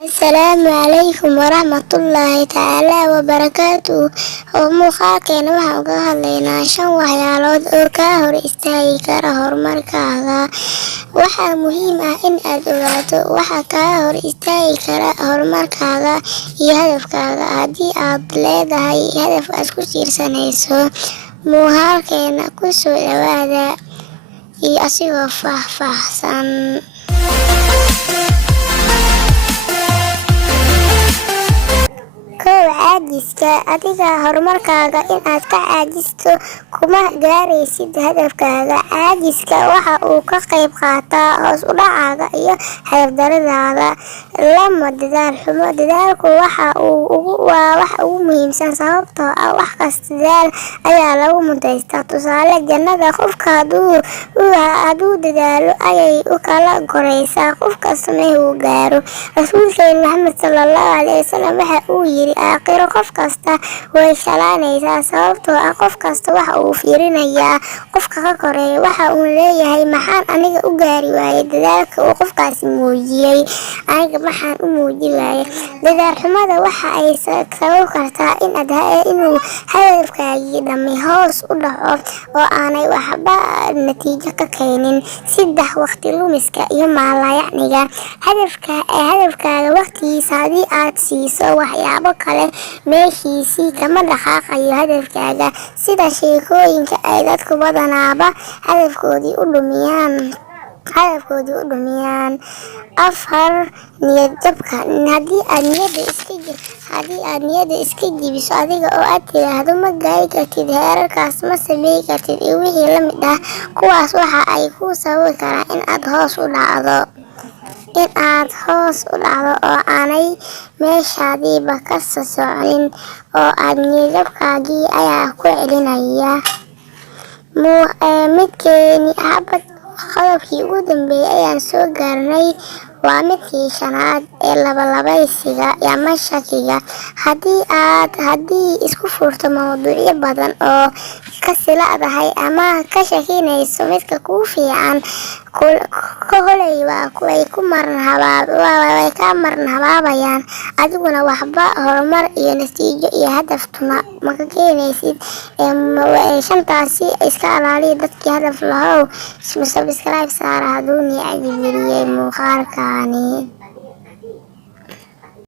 Asalaamu calaykum waraxmatullaahi tacaalaa wabarakaatuh. Muuqaalkeena waxaan uga hadlaynaa 5 waxyaalood oo kaa hor istaagi kara horumarkaaga. Waxaa muhiim ah in aad ogaato waxa kaa hor istaagi kara horumarkaaga iyo hadafkaaga. Haddii aad leedahay hadaf aad ku tiirsanayso, muuqaalkeena ku soo dhawaada iyo asigoo faahfaahsan. Caajiska adiga horumarkaaga inaad ka caajisto kuma gaaraysid hadafkaaga. Caajiska waxa uu ka qayb qaataa hoos u dhacaaga iyo hadaf darradaada. Lama dadaal xumo. Dadaalku waa wax ugu muhiimsan, sababtoo ah wax kasta dadaal ayaa lagu mutaystaa. Tusaale, jannada qofka hadduu dadaalo ayay u kala koraysaa, qof kasta meel uu gaaro. Rasuulkeena Maxamed sallallahu alayhi wasallam waxa uu yiri, aakhiro qof kasta way shalaanaysaa, sababtoo ah qof kasta waxa uu fiirinayaa qofka ka koreeya. Waxa uu leeyahay, maxaan aniga u gaari waayay dadaalka uu qofkaasi muujiyay, aniga maxaan u muujin waayay. Dadaal xumada waxa ay sabab kartaa inuu hadafkaagii dhammi hoos u dhaco oo aanay waxba natiijo ka keenin. 3 waqti lumiska iyo maalayacniga. Hadafkaaga waqtigiisa haddii aad siiso waxyaabo kale, meeshiisii kama dhaqaaqayo hadafkaaga. Sida sheekooyinka ay dadku badanaaba hadafkoodii u dhumiyaan. 4 niyad jabka. Haddii aad niyadda iska jabiso adiga oo aad tiraahdo ma gaari kartid heerarkaas, ma sameyn kartid iyo wixii la mid ah, kuwaas waxa ay kuu sababi karaan in aad hoos u dhacdo oo aanay meeshaadiiba ka soconin, oo aad niyad jabkaagii ayaa ku celinaya. Qodobkii ugu dambeeyay ayaan soo gaarnay, waa midkii 5aad ee labalabeysiga ama shakiga. Haddii isku furto mowduucyo badan oo ka siladahay ama ka shakinayso midka kuu fiican, koley way ka maran habaabayaan, adiguna waxba horumar iyo natiijo iyo hadafna ma ka keenaysid. 5taasi iska ilaali. Dadkii hadaf lahow subscribe saara hadduu nicib geliyay muuqaalkani.